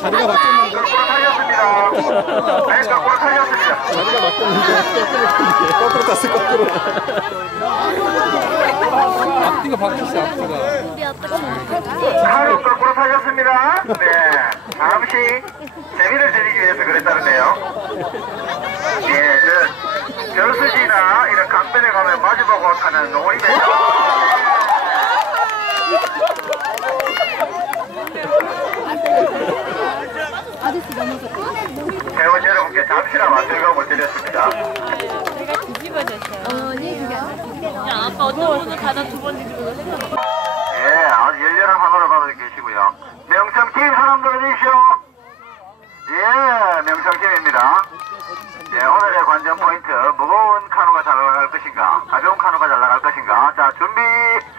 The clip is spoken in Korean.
자리가 바뀌었는데. 자리가 바뀌었는데 거꾸로 탔어 거꾸로 앞뒤가 바뀌었어. 앞뒤가 하루 거 살렸습니다. 네, 잠시 재미를 드리기 위해서 그랬다는데요. 예, 저, 저수지나 이런 강변에 가면 마주보고 타는 놀이대요. 배우 여러분께 잠시나마 즐거움을 드렸습니다. 제가 뒤집어졌어요. 야, 아까 어떤 분은 가다 두 번 뒤집어서 생각 자, 준비.